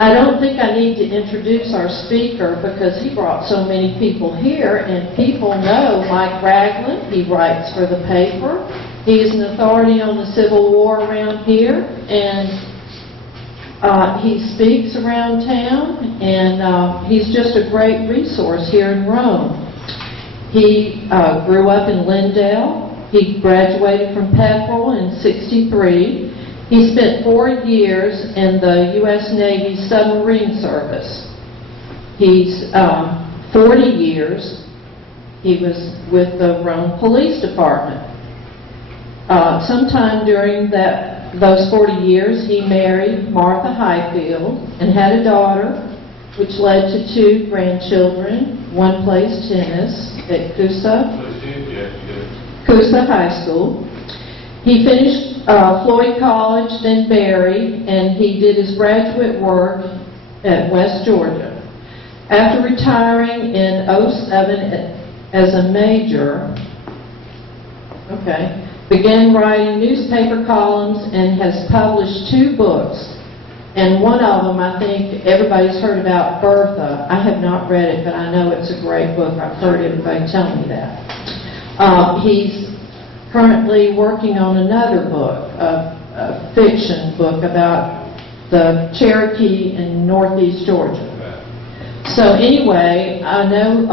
I don't think I need to introduce our speaker because he brought so many people here, and people know Mike Ragland. He writes for the paper. He's an authority on the Civil War around here, and he speaks around town, and he's just a great resource here in Rome. He grew up in Lindale. He graduated from Peckrell in '63. He spent 4 years in the U.S. Navy submarine service. He's 40 years. He was with the Rome Police Department. Sometime during those 40 years, he married Martha Highfield and had a daughter, which led to 2 grandchildren. One plays tennis at Coosa High School. He finished Floyd College, then Berry, and he did his graduate work at West Georgia. After retiring in '07 as a major, began writing newspaper columns and has published 2 books. And one of them, I think everybody's heard about, Bertha. I have not read it, but I know it's a great book. I've heard everybody tell me that. He's currently working on another book, a fiction book about the Cherokee in northeast Georgia. So anyway, I know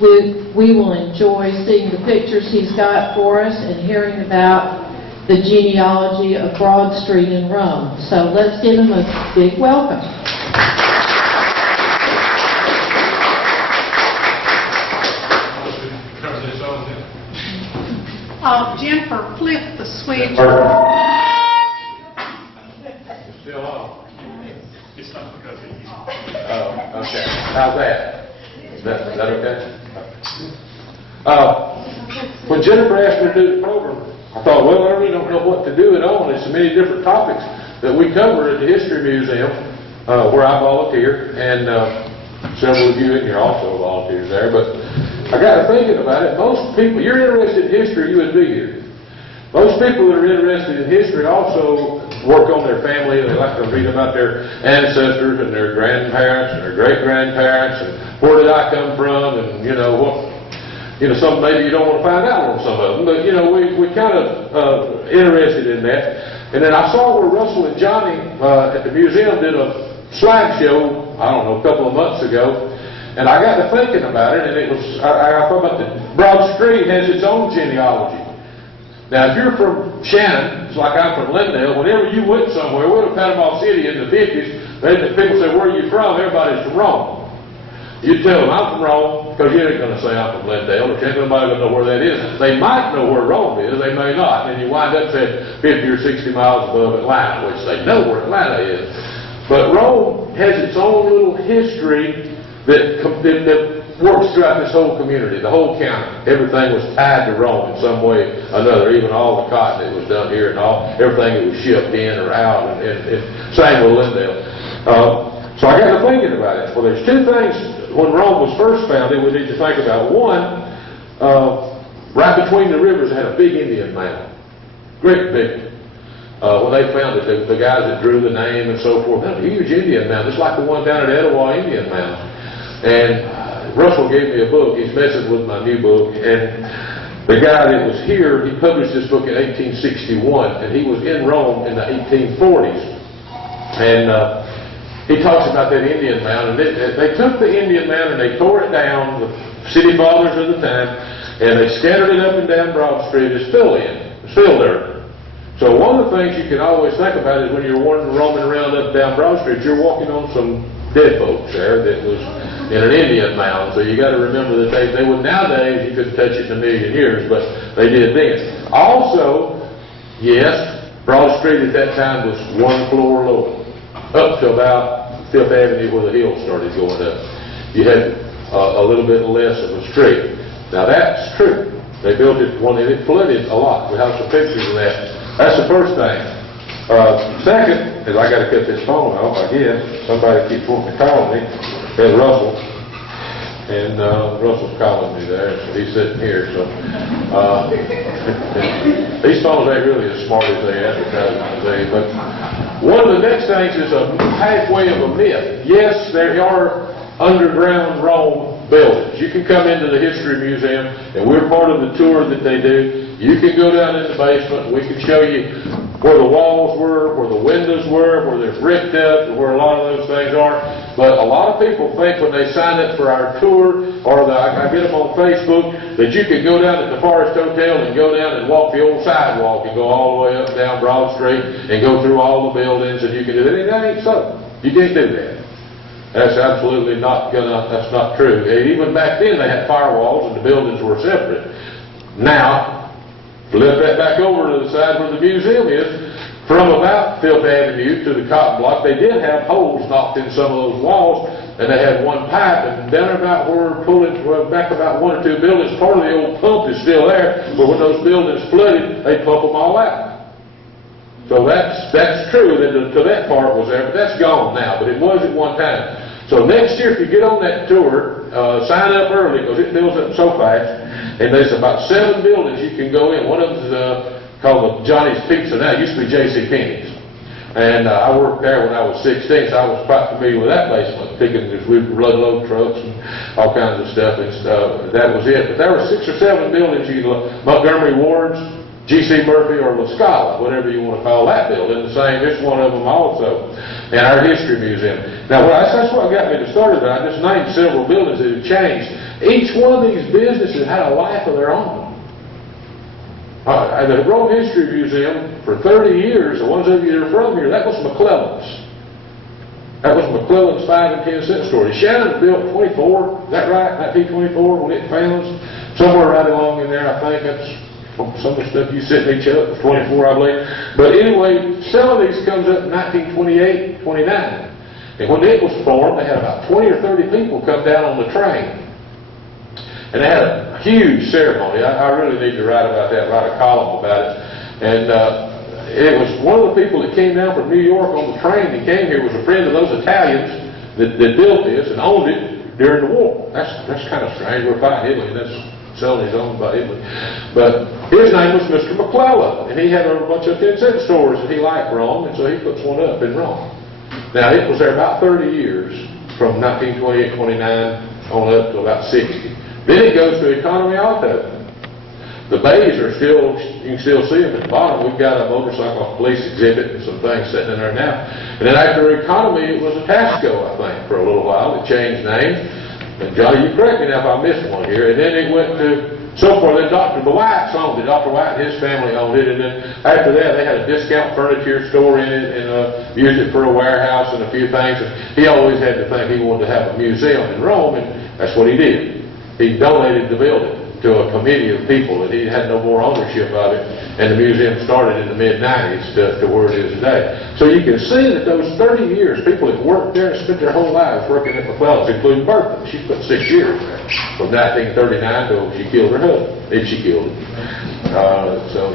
we will enjoy seeing the pictures he's got for us and hearing about the genealogy of Broad Street in Rome. So let's give him a big welcome. Jennifer, flip the switch. It's still on. It's not because of you. Oh, okay. How's that? Is that okay? When Jennifer asked me to do the program, I thought, well, I really don't know what to do it on. There's so many different topics that we cover at the History Museum, where I volunteer, and several of you in here also volunteers there. But I got to thinking about it. Most people, you're interested in history, you would be here. Most people that are interested in history also work on their family, and they like to read about their ancestors and their grandparents and their great-grandparents and where did I come from, and some maybe you don't want to find out on some of them, but we kind of interested in that. And then I saw where Russell and Johnny at the museum did a slideshow, I don't know, a couple of months ago. And I got to thinking about it, and it was, I thought about the Broad Street has its own genealogy. Now, if you're from Shannon, it's like I'm from Lindale, whenever you went somewhere, we were in Panama City in the 50s, people say, where are you from? Everybody's from Rome. You tell them, I'm from Rome, because you ain't going to say I'm from Lindale, or ain't nobody going to know where that is. They might know where Rome is, they may not, and you wind up saying 50 or 60 miles above Atlanta, which they know where Atlanta is. But Rome has its own little history that works throughout this whole community, the whole county. Everything was tied to Rome in some way or another, even all the cotton that was done here and everything that was shipped in or out, and same with Lindale. So I got to thinking about it. Well, there's 2 things when Rome was first founded we need to think about. One, right between the rivers had a big Indian mound, great big. When they found it, the guys that drew the name and so forth, had a huge Indian mound, just like the one down at Etowah Indian Mound. And Russell gave me a book. He's messing with my new book. And the guy that was here, he published this book in 1861, and he was in Rome in the 1840s. And he talks about that Indian mound. And they took the Indian mound and they tore it down, the city fathers of the time, and they scattered it up and down Broad Street as fill dirt. So one of the things you can always think about is when you're roaming around up and down Broad Street, you're walking on some dead folks there that was in an Indian mound. So you got to remember that they would, nowadays you couldn't touch it in a million years, but they did then. Also, yes, Broad Street at that time was 1 floor lower, up to about 5th Avenue where the hill started going up. You had a little bit less of a street. Now that's true. They built it when it flooded a lot. We have some pictures of that. That's the first thing. Second is I got to cut this phone off, I guess. Somebody keeps wanting to call me. It's Russell. And Russell's calling me there, so he's sitting here. So these phones ain't really as smart as they advertise them today. But One of the next things is a halfway of a myth. Yes, there are underground Rome buildings. You can come into the History Museum, and we're part of the tour that they do. You can go down in the basement, and we can show you where the walls were, where the windows were, where they're bricked up, where a lot of those things are. But a lot of people think when they sign up for our tour, or I get them on Facebook, that you can go down at the Forest Hotel and go down and walk the old sidewalk and go all the way up down Broad Street and go through all the buildings, and you can do that. That ain't so. You can't do that. That's absolutely that's not true. Even back then they had firewalls and the buildings were separate. Now, flip that back over to the side where the museum is. From about 5th Avenue to the Cotton Block, they did have holes knocked in some of those walls, and they had one pipe, and down about where we're pulling, back about 1 or 2 buildings, part of the old pump is still there, but when those buildings flooded, they pump them all out. So that's true, to that part was there, but that's gone now, but it was at one time. So next year, if you get on that tour, sign up early, because it fills up so fast, and there's about 7 buildings you can go in. One of them is called the Johnny's Pizza now. It used to be J.C. Penney's. And I worked there when I was 16, so I was quite familiar with that basement, picking with load trucks and all kinds of stuff. And that was it. But there were 6 or 7 buildings, Montgomery Ward's, G.C. Murphy, or La Scala, whatever you want to call that building. The same, it's one of them also, in our History Museum. Now, that's what got me to start it. I just named several buildings that have changed. Each one of these businesses had a life of their own. The Rome History Museum, for 30 years, the ones of you that are from here, that was McClellan's. That was McClellan's 5 and 10 cent store. Shannon built 24, is that right? 1924 when it founds? Somewhere right along in there, I think. That's some of the stuff you sent each up, 24, I believe. But anyway, some of these comes up in 1928, 29. And when it was formed, they had about 20 or 30 people come down on the train. And they had a huge ceremony. I really need to write about that, write a column about it. And it was one of the people that came down from New York on the train that came here was a friend of those Italians that built this and owned it during the war. That's kind of strange. We're fighting Italy, and that's selling his own by Italy. But his name was Mr. McClellan, and he had a bunch of 10-cent stores that he liked Rome, and so he puts one up in Rome. Now, it was there about 30 years, from 1928, 29 on up to about 60. Then it goes to Economy Auto. The bays are still, you can still see them at the bottom. We've got a motorcycle police exhibit and some things sitting in there now. And then after Economy, it was a Tasco, I think, for a little while. It changed names. And Johnny, you correct me now if I missed one here. And then it went to so forth. Then Dr. White's owned it. Dr. White and his family owned it. And then after that, they had a discount furniture store in it and used it for a warehouse and a few things. And he always had to think he wanted to have a museum in Rome, and that's what he did. He donated the building to a committee of people, and he had no more ownership of it, and the museum started in the mid-90s to where it is today. So you can see that those 30 years, people that worked there and spent their whole lives working at McClellan's, including Bertha. She spent 6 years there, from 1939 till she killed her husband, if she killed him. So,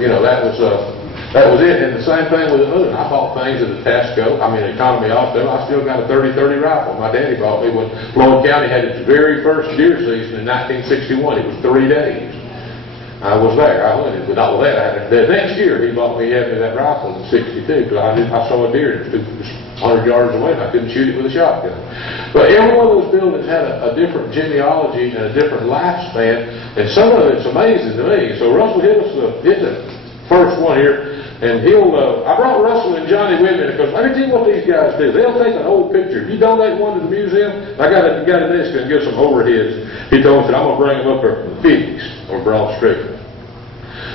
that was it. And the same thing with the other. I bought things at the Economy Auto. I still got a 30-30 rifle my daddy bought me when Floyd County had its very first deer season in 1961. It was 3 days. I was there. I hunted. But not with that. The next year, he bought me that rifle in 62 because I saw a deer 100 yards away and I couldn't shoot it with a shotgun. But every one of those buildings had a different genealogy and a different lifespan. And some of it's amazing to me. So Russell hit the first one here. And I brought Russell and Johnny with me because let me tell you what these guys do. They'll take an old picture. If you donate one to the museum, I got a desk and get some overheads. He told me, I'm going to bring them up there from the 50s or Broad Street.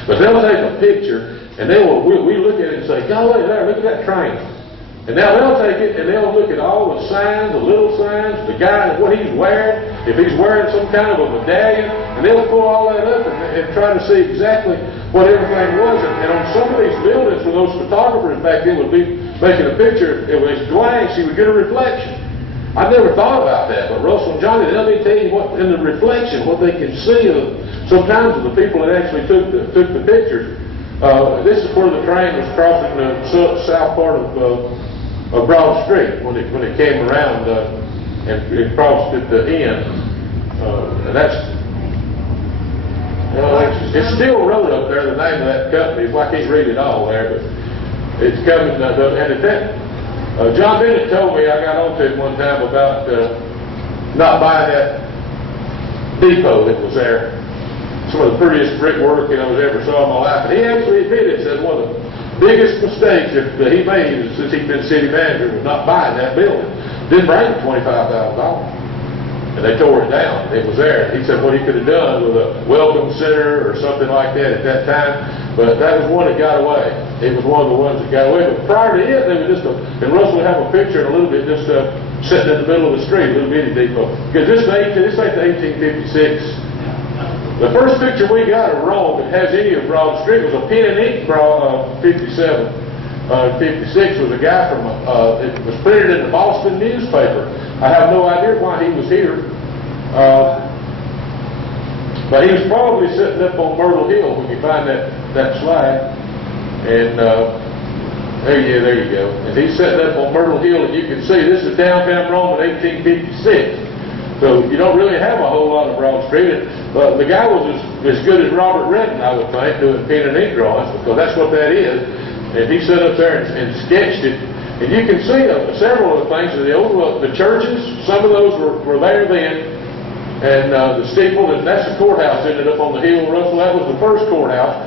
But they'll take a picture and we look at it and say, golly, there, look at that train. And now they'll take it and they'll look at all the signs, the little signs, the guy, what he's wearing, if he's wearing some kind of a medallion, and they'll pull all that up and try to see exactly what everything was. And on some of these buildings, when those photographers back then would be making a picture, it was glance, you would get a reflection. I never thought about that, but Russell and Johnny, they'll be telling you what in the reflection, what they can see sometimes of the people that actually took the pictures. This is where the train was crossing the south part of Broad Street when it came around and it crossed at the end. And it's still wrote up there the name of that company. Well, I can't read it all there, but It's coming, and at that, John Bennett told me, I got onto him one time about not buying that depot that was there. Some of the prettiest brickwork I was ever saw in my life. And he actually admitted, said one of the biggest mistakes that he made since he'd been city manager was not buying that building. Didn't bring him $25,000. And they tore it down. It was there. He said what he could have done with a welcome center or something like that at that time, but that was one that got away. It was one of the ones that got away. But prior to it, they were just and Russell would have a picture in a little bit just sitting in the middle of the street, a little bitty depot. Because this ain't the 1856. The first picture we got of Rome that has any of Broad Street was a pen and ink 57. 56 was a guy from, it was printed in the Boston newspaper. I have no idea why he was here. But he was probably sitting up on Myrtle Hill when you find that slide. And there you go. And he's sitting up on Myrtle Hill, and you can see this is downtown Rome in 1856. So you don't really have a whole lot of Broad Street. The guy was as good as Robert Redden, I would think, doing pen and ink drawings, because that's what that is. And he sat up there and sketched it. And you can see several of the things, the churches, some of those were there then. And the steeple, and that's the courthouse ended up on the hill, Russell. That was the first courthouse.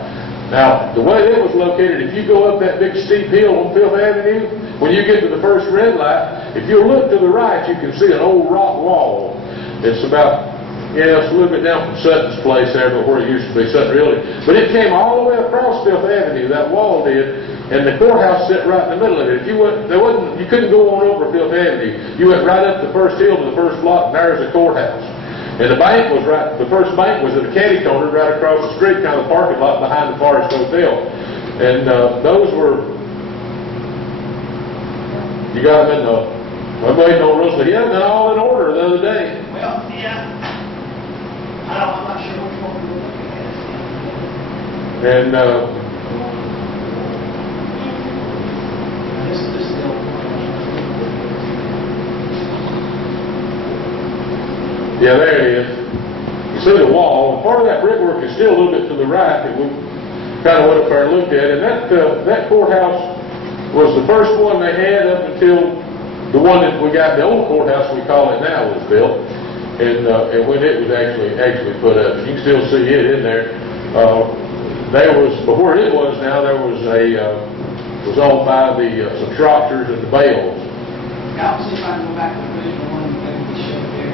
Now, the way it was located, if you go up that big steep hill on 5th Avenue, when you get to the first red light, if you look to the right, you can see an old rock wall. It's about, it's a little bit down from Sutton's place there, but where it used to be, Sutton really. But it came all the way across 5th Avenue, that wall did, and the courthouse sat right in the middle of it. If you went, you couldn't go on over 5th Avenue. You went right up the first hill to the first block, and there's the courthouse. And the bank was right, the first bank was at a catty corner right across the street, kind of the parking lot behind the Forest Hotel. And those were, you got them in the, I'm waiting on Russell. He had them all in order the other day. Well, yeah. I'm not sure which one we're looking at. And This is still. yeah, there it is. You see the wall, and part of that brickwork is still a little bit to the right that we kind of went up there and looked at. And that courthouse was the first one they had up until the one that we got, the old courthouse we call it now, was built. And when it was actually put up, you can still see it in there. There was, but where it was now, there was was owned by some Shropshires and the Bales. I'll see if I can go back to the original one that we showed there.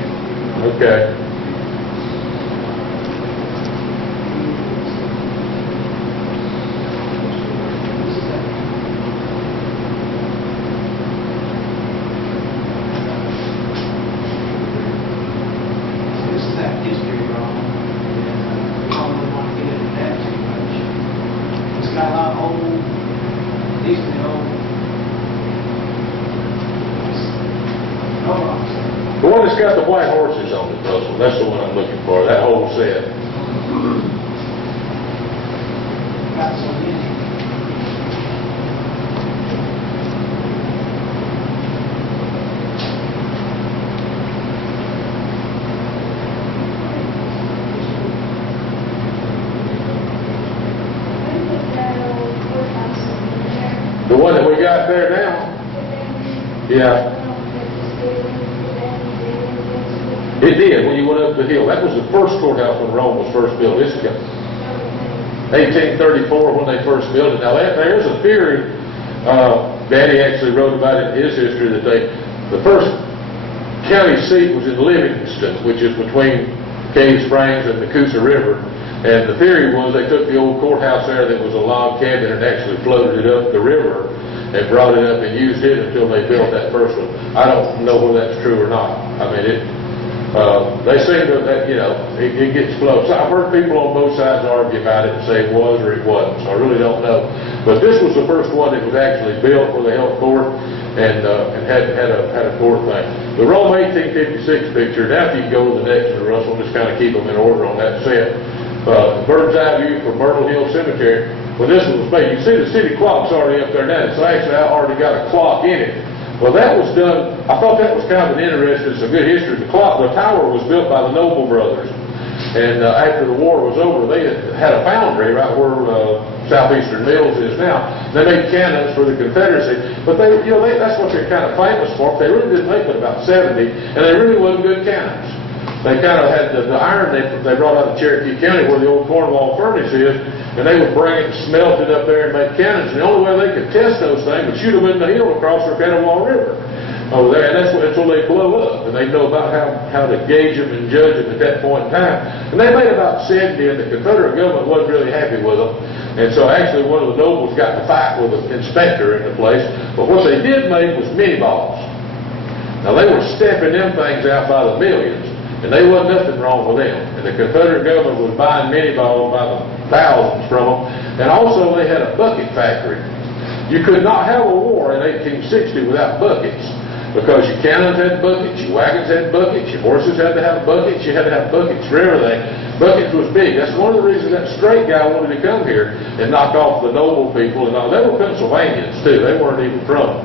Okay. This is that history wrong. We don't really want to get into that too much. It's got a lot of old, decently old. No rocks. The one that's got the white horses on it, Russell, that's the one I'm looking for, that whole set. Got so many. The one that we got there now, yeah. It did, when you went up the hill. That was the first courthouse when Rome was first built. This is 1834 when they first built it. Now, there's a theory, Daddy actually wrote about it in his history, that the first county seat was in Livingston, which is between Cave Springs and the Coosa River. And the theory was they took the old courthouse there that was a log cabin and actually floated it up the river and brought it up and used it until they built that first one. I don't know whether that's true or not. I mean, they say that, it gets close. I've heard people on both sides argue about it and say it was or it wasn't, so I really don't know. But this was the first one that was actually built where they held court and had a court thing. The Rome 1856 picture, now if you can go to the next one, Russell, just kind of keep them in order on that set. Bird's eye view from Myrtle Hill Cemetery. When this one was made, you see the city clock's already up there now. It's actually already got a clock in it. Well, that was done, I thought that was kind of an interesting, some good history. The tower was built by the Noble brothers. And after the war was over, they had a foundry right where Southeastern Mills is now. They made cannons for the Confederacy, but that's what they're kind of famous for. They really didn't make but about 70, and they really wasn't good cannons. They kind of had the iron they brought out of Cherokee County where the old Cornwall furnace is, and they would bring it and smelt it up there and make cannons. And the only way they could test those things was shoot them in the hill across the Kanawha River over there, and that's when they blow up, and they know about how to gauge them and judge them at that point in time. And they made about 70, and the Confederate government wasn't really happy with them. And so actually one of the nobles got to fight with an inspector in the place. But what they did make was mini balls. Now they were stepping them things out by the millions, and there wasn't nothing wrong with them. And the Confederate government was buying mini balls by the thousands from them. And also they had a bucket factory. You could not have a war in 1860 without buckets. Because your cannons had buckets, your wagons had buckets, your horses had to have buckets, you had to have buckets for everything. Buckets was big. That's one of the reasons that straight guy wanted to come here and knock off the noble people. And all. They were Pennsylvanians, too. They weren't even from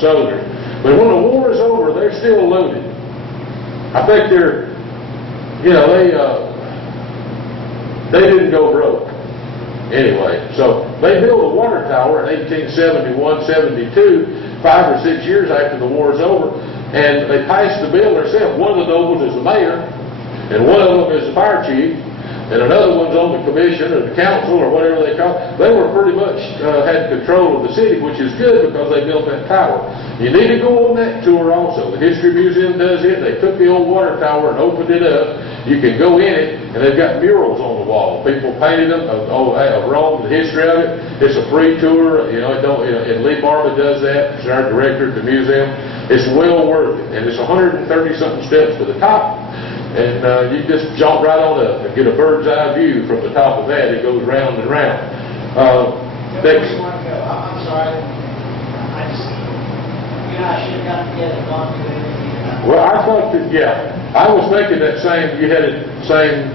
soldiers. But when the war is over, they're still loaded. I think they didn't go broke. Anyway, so they built a water tower in 1871, 72, 5 or 6 years after the war is over, and they passed the bill themselves. One of the nobles is the mayor, and one of them is the fire chief, and another one's on the commission or the council or whatever they call it. They were pretty much had control of the city, which is good because they built that tower. You need to go on that tour also. The History Museum does it. They took the old water tower and opened it up. You can go in it, and they've got murals on the wall. People painted them of Rome, the history of it. It's a free tour. And Lee Barba does that. She's our director at the museum. It's well worth it, and it's 130-something steps to the top. And you just jump right on up and get a bird's eye view from the top of that. It goes round and round. Next. I'm sorry. I should have gotten together and gone to it. Well, I thought that, I was thinking that you had it same,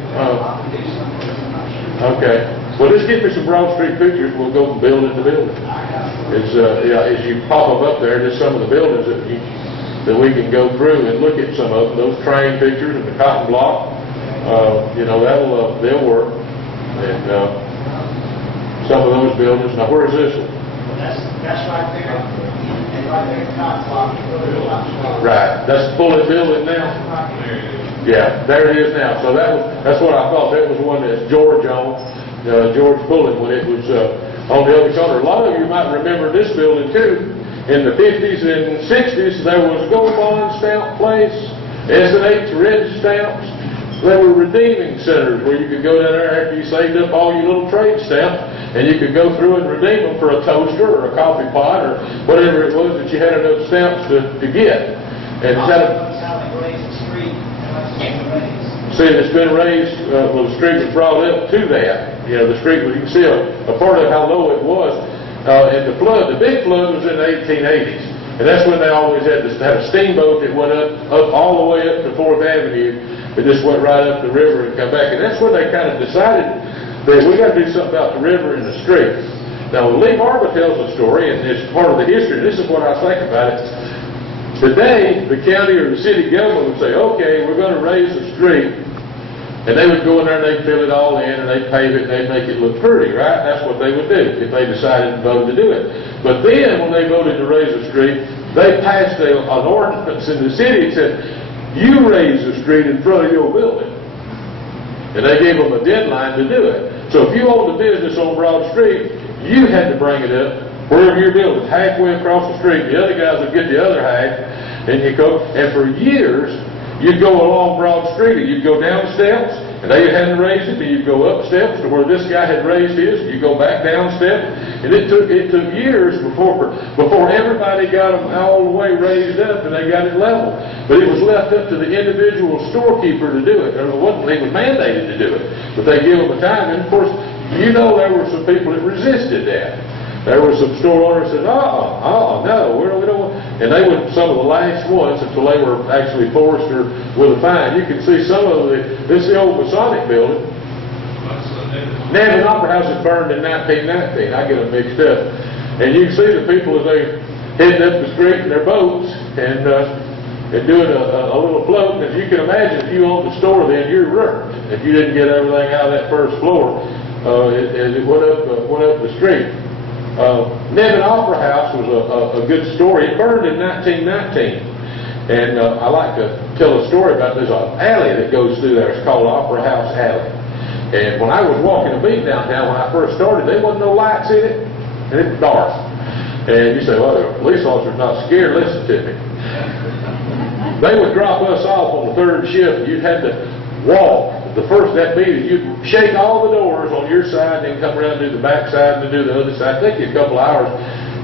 okay. Well, just get me some Broad Street pictures, we'll go from building to building. It's, as you pop them up there, just some of the buildings that we can go through and look at some of them, those train pictures and the cotton block, they'll work. And, some of those buildings, now where is this one? That's right there. Right there, cotton block. Right, that's Bullet Building now? Yeah, there it is now. So that's what I thought. That was one that George owned, George Bullet, when it was on the other corner. A lot of you might remember this building too. In the 50s and 60s, there was a gold bond stamp place, S&H red stamps. There were redeeming centers where you could go down there after you saved up all your little trade stamps, and you could go through and redeem them for a toaster or a coffee pot or whatever it was that you had enough stamps to get. And see, it's been raised, the street was brought up to that. The street was, you can see a part of how low it was. And the big flood was in the 1880s. And that's when they always had a steamboat that went up all the way up to 4th Avenue. It just went right up the river and come back. And that's when they kind of decided that we got to do something about the river and the street. Now, Lee Barba tells a story, and it's part of the history. This is what I think about it. Today, the county or the city government would say, okay, we're going to raise the street. And they would go in there and they'd fill it all in and they'd pave it and they'd make it look pretty, right? That's what they would do if they decided to vote to do it. But then, when they voted to raise the street, they passed an ordinance in the city that said, you raise the street in front of your building. And they gave them a deadline to do it. So if you owned a business on Broad Street, you had to bring it up wherever your building, halfway across the street. The other guys would get the other half, and you go. And for years, you'd go along Broad Street, and you'd go down the steps, and they hadn't raised it, and you'd go up steps to where this guy had raised his, and you go back down steps, and it took years before everybody got them all the way raised up and they got it level. But it was left up to the individual storekeeper to do it. He was mandated to do it, but they give them a time. And of course, there were some people that resisted that. There were some store owners that said, no, we don't want. And they were some of the last ones until they were actually forced or with a fine. You can see some of this is the old Masonic building. Navin Opera House was burned in 1919. I get them mixed up. And you can see the people as they heading up the street in their boats and doing a little float. And as you can imagine, if you owned the store then, you're ruined if you didn't get everything out of that first floor. as it went up the street. Nevin Opera House was a good story. It burned in 1919. And I like to tell a story about there's an alley that goes through there. It's called Opera House Alley. And when I was walking a beat downtown when I first started, there wasn't no lights in it, and it was dark. And you say, well, the police officer's not scared. Listen to me. They would drop us off on the third shift, and you'd have to walk. The first that beat is you'd shake all the doors on your side, and then come around and do the back side and then do the other side. It'd take you a couple hours.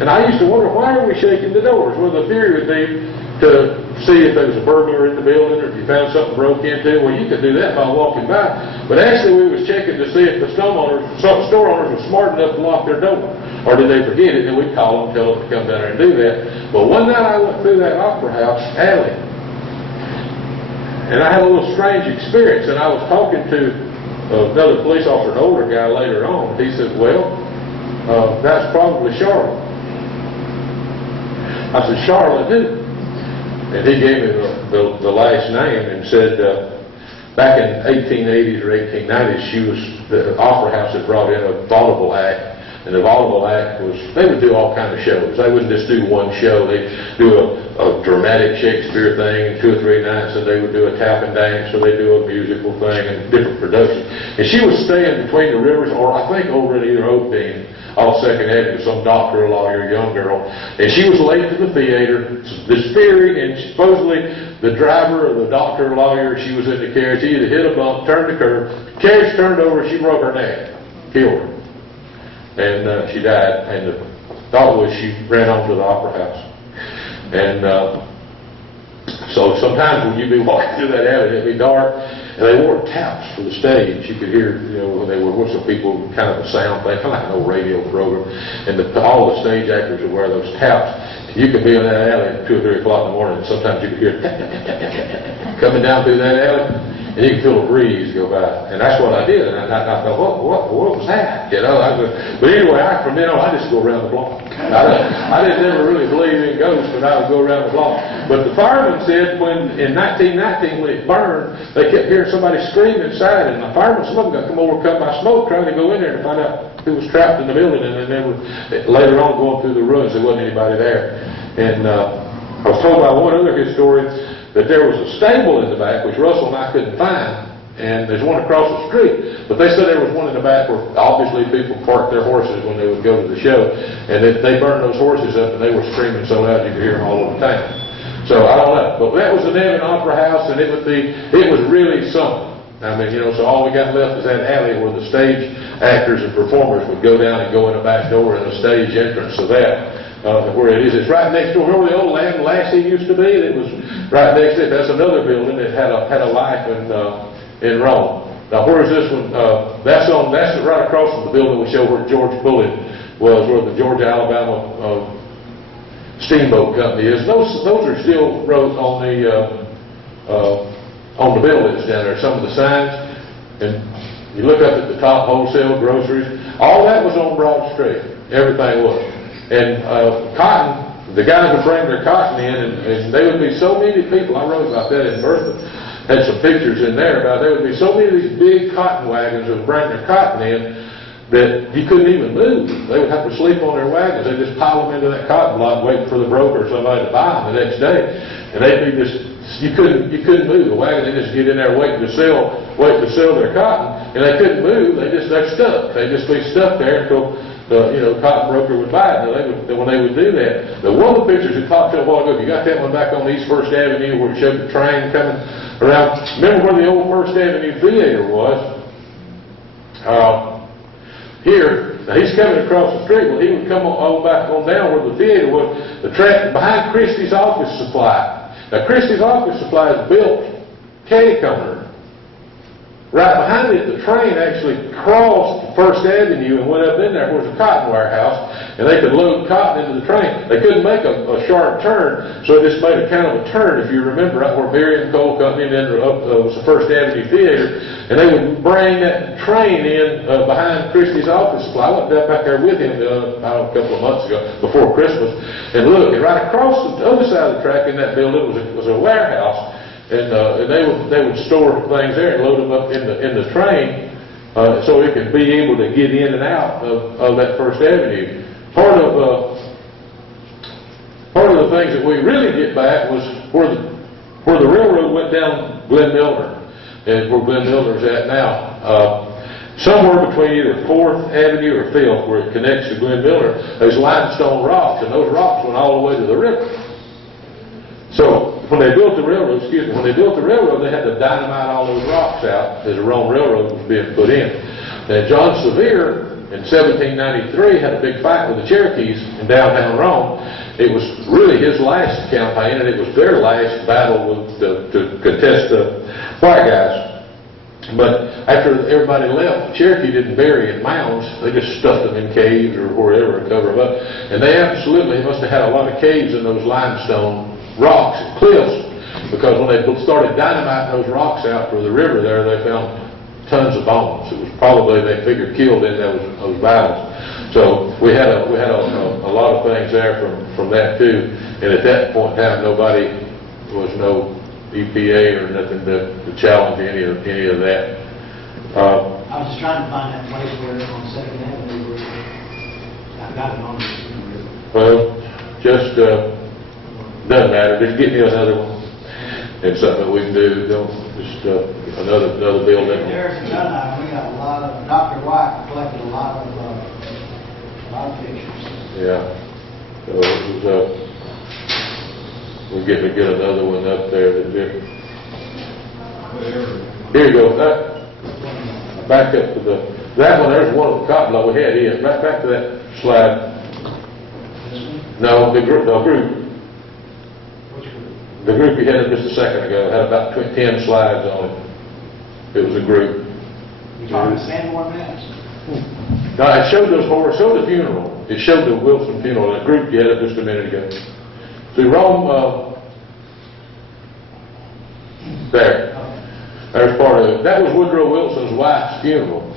And I used to wonder, why are we shaking the doors? Well, the theory would be to see if there was a burglar in the building or if you found something broke into. Well, you could do that by walking by. But actually, we was checking to see if the store owners were smart enough to lock their door. Or did they forget it? And we'd call them, tell them to come down there and do that. But one night I went through that Opera House alley. And I had a little strange experience. And I was talking to another police officer, an older guy later on. He said, well, that's probably Charlotte. I said, Charlotte who? And he gave me the last name and said, back in 1880s or 1890s, the Opera House had brought in a vaudeville act. And the vaudeville act was, they would do all kinds of shows. They wouldn't just do one show. They'd do a dramatic Shakespeare thing in 2 or 3 nights, and they would do a tap and dance, or they'd do a musical thing and different productions. And she was staying between the rivers, or I think over at either Oakdean, off Second Avenue, some doctor, a lawyer, young girl. And she was late to the theater. This theory, and supposedly the driver or the doctor or lawyer, she was in the carriage, he either hit a bump, turned the curve, carriage turned over, she broke her neck, killed her. And she died, and the thought was she ran on to the Opera House. And so sometimes when you'd be walking through that alley, it'd be dark, and they wore taps for the stage. You could hear, when they were, some people, kind of a sound thing, kind of like an old radio program, and all the stage actors would wear those taps. You could be in that alley at 2 or 3 o'clock in the morning, and sometimes you could hear tap, tap, tap, tap, tap, tap, coming down through that alley. And you can feel a breeze go by. And that's what I did. And I thought, what was that? But anyway, from then on, I just go around the block. I didn't ever really believe in ghosts, but I would go around the block. But the fireman said in 1919, when it burned, they kept hearing somebody scream inside. And the firemen, some of them got come overcome by smoke, trying to go in there to find out who was trapped in the building. And they never, later on, going through the ruins, there wasn't anybody there. And I was told by one other historian that there was a stable in the back, which Russell and I couldn't find, and there's one across the street. But they said there was one in the back where obviously people parked their horses when they would go to the show, and they burned those horses up, and they were screaming so loud you could hear them all over town. So I don't know, but that was the Nevin Opera House, and it was really something. I mean, so all we got left is that alley where the stage actors and performers would go down and go in the back door and the stage entrance of that. Where it is, it's right next door where the old Lassie used to be. It was right next to it. That's another building that had a life in Rome. Now, where is this one? That's right across from the building we show where George Bullitt was, where the Georgia Alabama Steamboat Company is. Those are still wrote on the buildings down there. Some of the signs, and you look up at the top, wholesale, groceries. All that was on Broad Street. Everything was. And cotton, the guys would bring their cotton in, and there would be so many people. I wrote about that in Bertha. Had some pictures in there about there would be so many of these big cotton wagons that would bring their cotton in that you couldn't even move. They would have to sleep on their wagons. They'd just pile them into that cotton block, waiting for the broker or somebody to buy them the next day. And they'd be just, you couldn't move. The wagon, they just get in there waiting to sell their cotton, and they couldn't move. They're stuck. They'd just be stuck there until the cotton broker would buy it. When they would do that, one of the pictures that popped up a while ago, you got that one back on East First Avenue where it showed the train coming around. Remember where the old First Avenue theater was? Here, now he's coming across the street. Well, he would come on back on down where the theater was, the track behind Christie's Office Supply. Now, Christie's Office Supply is built K-corner. Right behind it, the train actually crossed First Avenue and went up in there where was a cotton warehouse, and they could load cotton into the train. They couldn't make a sharp turn, so it just made a kind of a turn, if you remember, right where Berry and Coal Company and then up was the First Avenue Theater, and they would bring that train in behind Christie's Office Supply. I went back there with him a couple of months ago, before Christmas, and look, and right across the other side of the track in that building was a warehouse. And they would store things there and load them up in the train. so it can be able to get in and out of that First Avenue. Part of the things that we really get back was where the railroad went down Glen Milner, and where Glen Milner's at now. Somewhere between either 4th Avenue or 5th, where it connects to Glen Milner, there's limestone rocks, and those rocks went all the way to the river. So when they built the railroad, they had to dynamite all those rocks out as the Rome Railroad was being put in. And John Sevier in 1793 had a big fight with the Cherokees in downtown Rome. It was really his last campaign, and it was their last battle to contest the white guys. But after everybody left, the Cherokee didn't bury in mounds. They just stuffed them in caves or wherever and covered them up. And they absolutely must have had a lot of caves in those limestone rocks and cliffs, because when they started dynamiting those rocks out for the river there, they found tons of bones. It was probably, they figured, killed in those battles. So we had a lot of things there from that too. And at that point in time, there was no EPA or nothing to challenge any of that. I was just trying to find that place where on 2nd Avenue where I got it on the Well, just doesn't matter. Just get me another one. It's something that we can do. Don't just another building. There's another, we got a lot of, Dr. White collected a lot of pictures. Yeah. So it was, we're getting to get another one up there. Here you go. Back up to that one. There's one of the cop blow we had here. Back to that slide. No, the group. The group you had just a second ago had about 10 slides on it. It was a group. You talking Sanborn maps? No, it showed those horrors, showed the funeral. It showed the Wilson funeral, that group you had up just a minute ago. See, Rome, there's part of it. That was Woodrow Wilson's wife's funeral.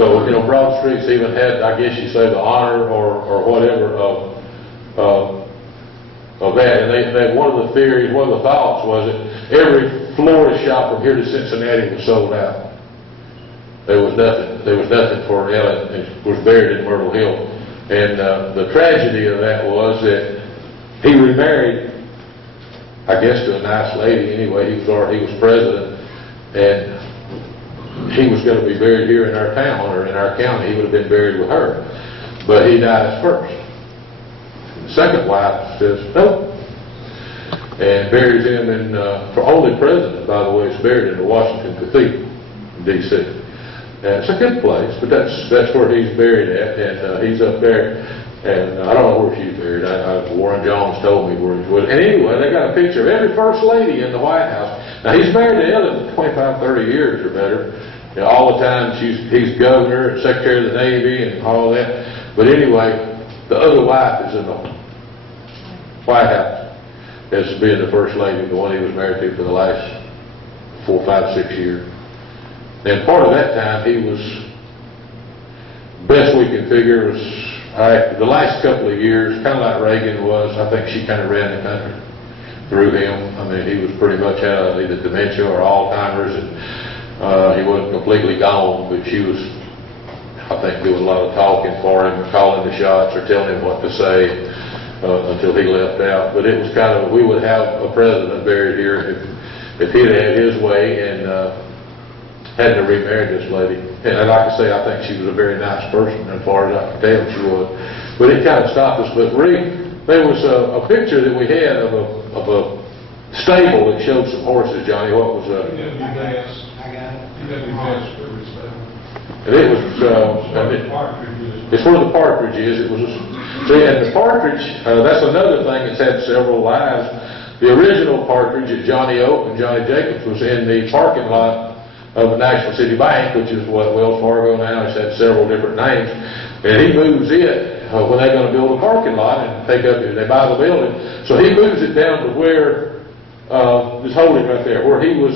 So, Broad Street's even had, I guess you say, the honor or whatever of that. And one of the theories, one of the thoughts was that every florist shop from here to Cincinnati was sold out. There was nothing for Ellen. It was buried in Myrtle Hill. And the tragedy of that was that he remarried, I guess, to a nice lady anyway. He was president, and he was going to be buried here in our town or in our county. He would have been buried with her, but he dies first. The second wife says no, and buries him in. For only president, by the way, is buried in the Washington Cathedral in D.C. And it's a good place, but that's where he's buried at, and he's up there. And I don't know where she's buried. Warren Jones told me where he was. And anyway, they got a picture of every first lady in the White House. Now, he's married to Ellen for 25, 30 years or better. All the time, he's governor and secretary of the Navy and all that. But anyway, the other wife is in the White House as being the first lady, the one he was married to for the last 4, 5, 6 years. And part of that time, he was, best we can figure, was the last couple of years, kind of like Reagan was. I think she kind of ran the country through him. I mean, he was pretty much had either dementia or Alzheimer's, and he wasn't completely gone, but she was, I think, doing a lot of talking for him, calling the shots or telling him what to say until he left out. But it was kind of, we would have a president buried here if he'd had his way and had to remarry this lady. And like I say, I think she was a very nice person, as far as I can tell she was. But it kind of stopped us. But there was a picture that we had of a stable that showed some horses, Johnny. What was that? I got it. And it was, it's where the partridge is. It was, see, and the partridge, that's another thing that's had several lives. The original partridge at Johnny Oak and Johnny Jacobs was in the parking lot of the National City Bank, which is what Wells Fargo now. It's had several different names. And he moves it when they're going to build a parking lot and they buy the building. So he moves it down to where, just hold it right there, where he was,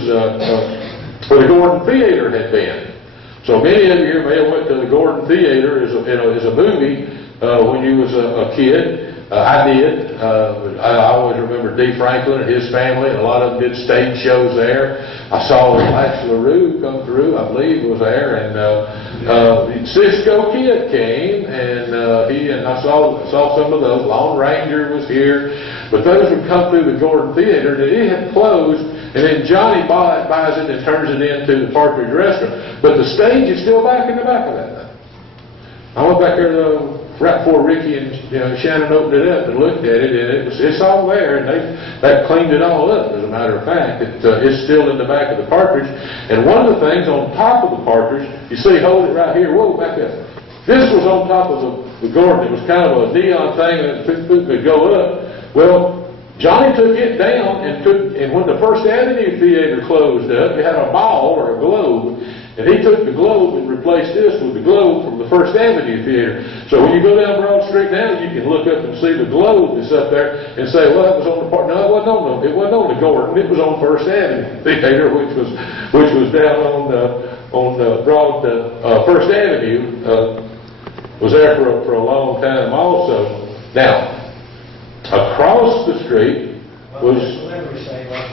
where the Gordon Theater had been. So many of you here may have went to the Gordon Theater as a movie when you was a kid. I did. I always remember D. Franklin and his family, and a lot of them did stage shows there. I saw Max LaRue come through, I believe was there, and Cisco Kid came, and I saw some of those. Lone Ranger was here, but those would come through the Gordon Theater, and it had closed, and then Johnny buys it and turns it into the Partridge Restaurant. But the stage is still back in the back of that thing. I went back there right before Ricky and Shannon opened it up and looked at it, and it's all there, and they cleaned it all up. As a matter of fact, it's still in the back of the Partridge. And one of the things on top of the Partridge, you see, hold it right here. Whoa, back up. This was on top of the Gordon. It was kind of a neon thing, and it would go up. Well, Johnny took it down and when the First Avenue Theater closed up, it had a ball or a globe, and he took the globe and replaced this with the globe from the First Avenue Theater. So when you go down Broad Street now, you can look up and see the globe that's up there and say, well, that was on the part. No, it wasn't on the Gordon. It was on First Avenue Theater, which was down on Broad First Avenue. Was there for a long time also. Now, across the street was,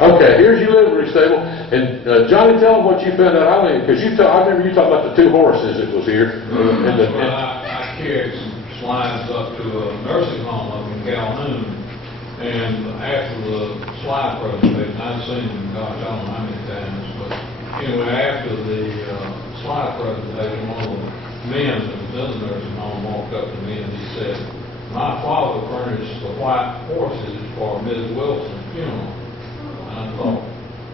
okay, here's your livery stable, and Johnny, tell them what you found out. Because I remember you talking about the two horses that was here. I carried some slides up to a nursing home up in Calhoun, and after the slide presentation, I've seen them, gosh, I don't know how many times, but anyway, after the slide presentation, one of the men that was in the nursing home walked up to me and he said, my father furnished the white horses for Ms. Wilson's funeral. And I thought,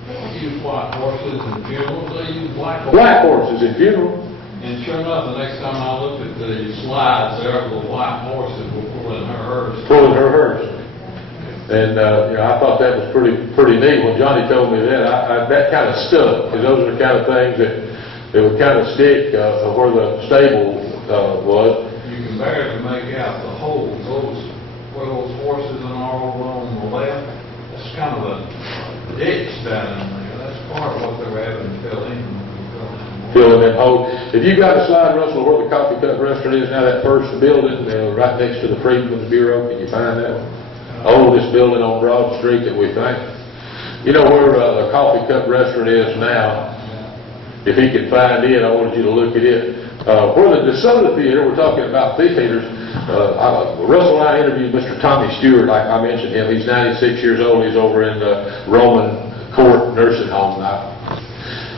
they use white horses in funerals, they use black horses. Black horses in funerals. And sure enough, the next time I looked at the slides, there were white horses were pulling her hearse. Pulling her hearse. And I thought that was pretty neat. When Johnny told me that, that kind of stuck, because those are the kind of things that would kind of stick where the stable was. You can barely make out the holes. Where those horses are over on the left, that's kind of a ditch down in there. That's part of what they were having to fill in. Filling in holes. If you got a slide, Russell, where the Coffee Cup Restaurant is now, that first building right next to the Freedmen's Bureau, can you find that one? Oldest building on Broad Street that we think. You know where the Coffee Cup Restaurant is now? If he can find it, I wanted you to look at it. Where the DeSoto Theater, we're talking about theaters. Russell and I interviewed Mr. Tommy Stewart, like I mentioned him. He's 96 years old. He's over in the Roman Court Nursing Home.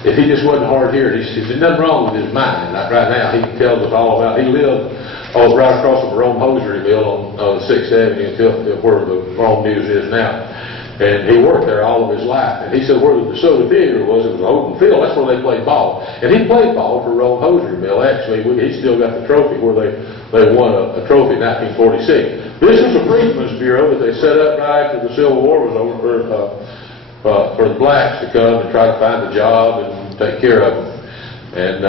If he just wasn't hard hearing, there's nothing wrong with his mind. Like right now, he can tell us all about. He lived right across from Rome Hosiery Mill on 6th Avenue until where the Rome News is now. And he worked there all of his life. And he said where the DeSoto Theater was, it was an open field. That's where they played ball. And he played ball for Rome Hosiery Mill. Actually, he still got the trophy where they won a trophy in 1946. This was a Freedmen's Bureau that they set up right after the Civil War was over for the blacks to come and try to find a job and take care of them. And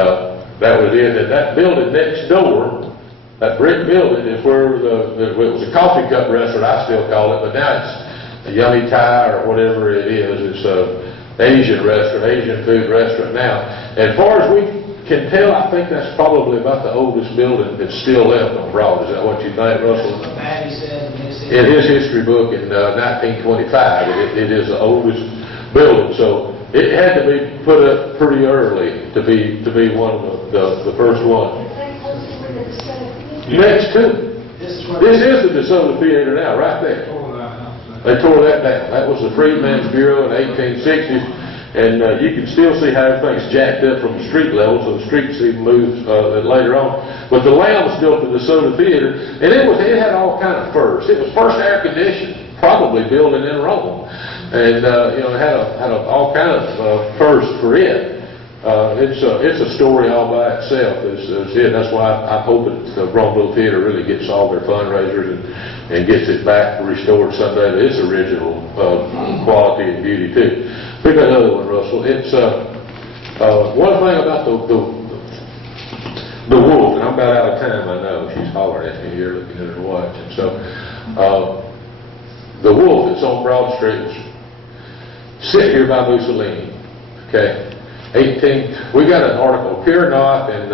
that was it. And that building next door, that brick building, is where it was a coffee cup restaurant, I still call it, but now it's a Yummy Thai or whatever it is. It's a Asian restaurant, Asian food restaurant now. And as far as we can tell, I think that's probably about the oldest building that's still left on Broad. Is that what you think, Russell? Patty said In his history book in 1925, it is the oldest building. So it had to be put up pretty early to be one of the first ones. Next to this is the DeSoto Theater now, right there. They tore that down. That was the Freedmen's Bureau in the 1860s, and you can still see how everything's jacked up from the street level, so the streets even moves later on. But the Lambs built the DeSoto Theater, and it had all kind of firsts. It was first air conditioned, probably building in Rome, and it had all kind of firsts for it. It's a story all by itself. That's why I hope that the Rome Theater really gets all their fundraisers and gets it back restored someday to its original quality and beauty too. Pick another one, Russell. It's one thing about the wolf, and I'm about out of time. I know she's hollering at me here, looking at her watch. And so the wolf that's on Broad Street was sit here by Mussolini. Okay. We got an article, Pierre Knott and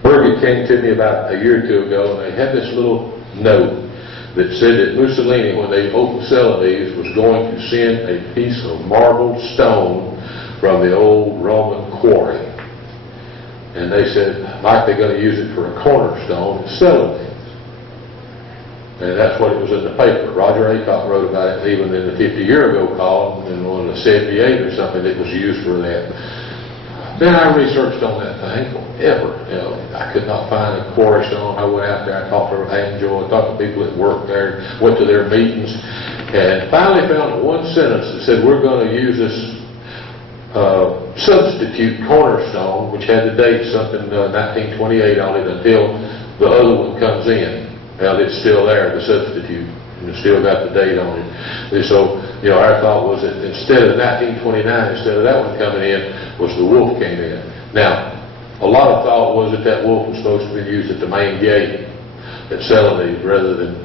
Bergen came to me about a year or two ago, and they had this little note. that said that Mussolini, when they opened Celanese, was going to send a piece of marbled stone from the old Roman quarry. And they said, Mike, they're going to use it for a cornerstone at Celanese. And that's what it was in the paper. Roger Aycock wrote about it even in the 50-year-ago column, and on the 78 or something, it was used for that. Then I researched on that thing forever. I could not find a quarry stone. I went out there, I talked to Angel, I talked to people that worked there, went to their meetings, and finally found one sentence that said, we're going to use this substitute cornerstone, which had the date something 1928 on it, until the other one comes in. Now it's still there, the substitute, and it's still got the date on it. And so, our thought was that instead of 1929, instead of that one coming in, was the wolf came in. Now, a lot of thought was that wolf was supposed to be used at the main gate at Celanese rather than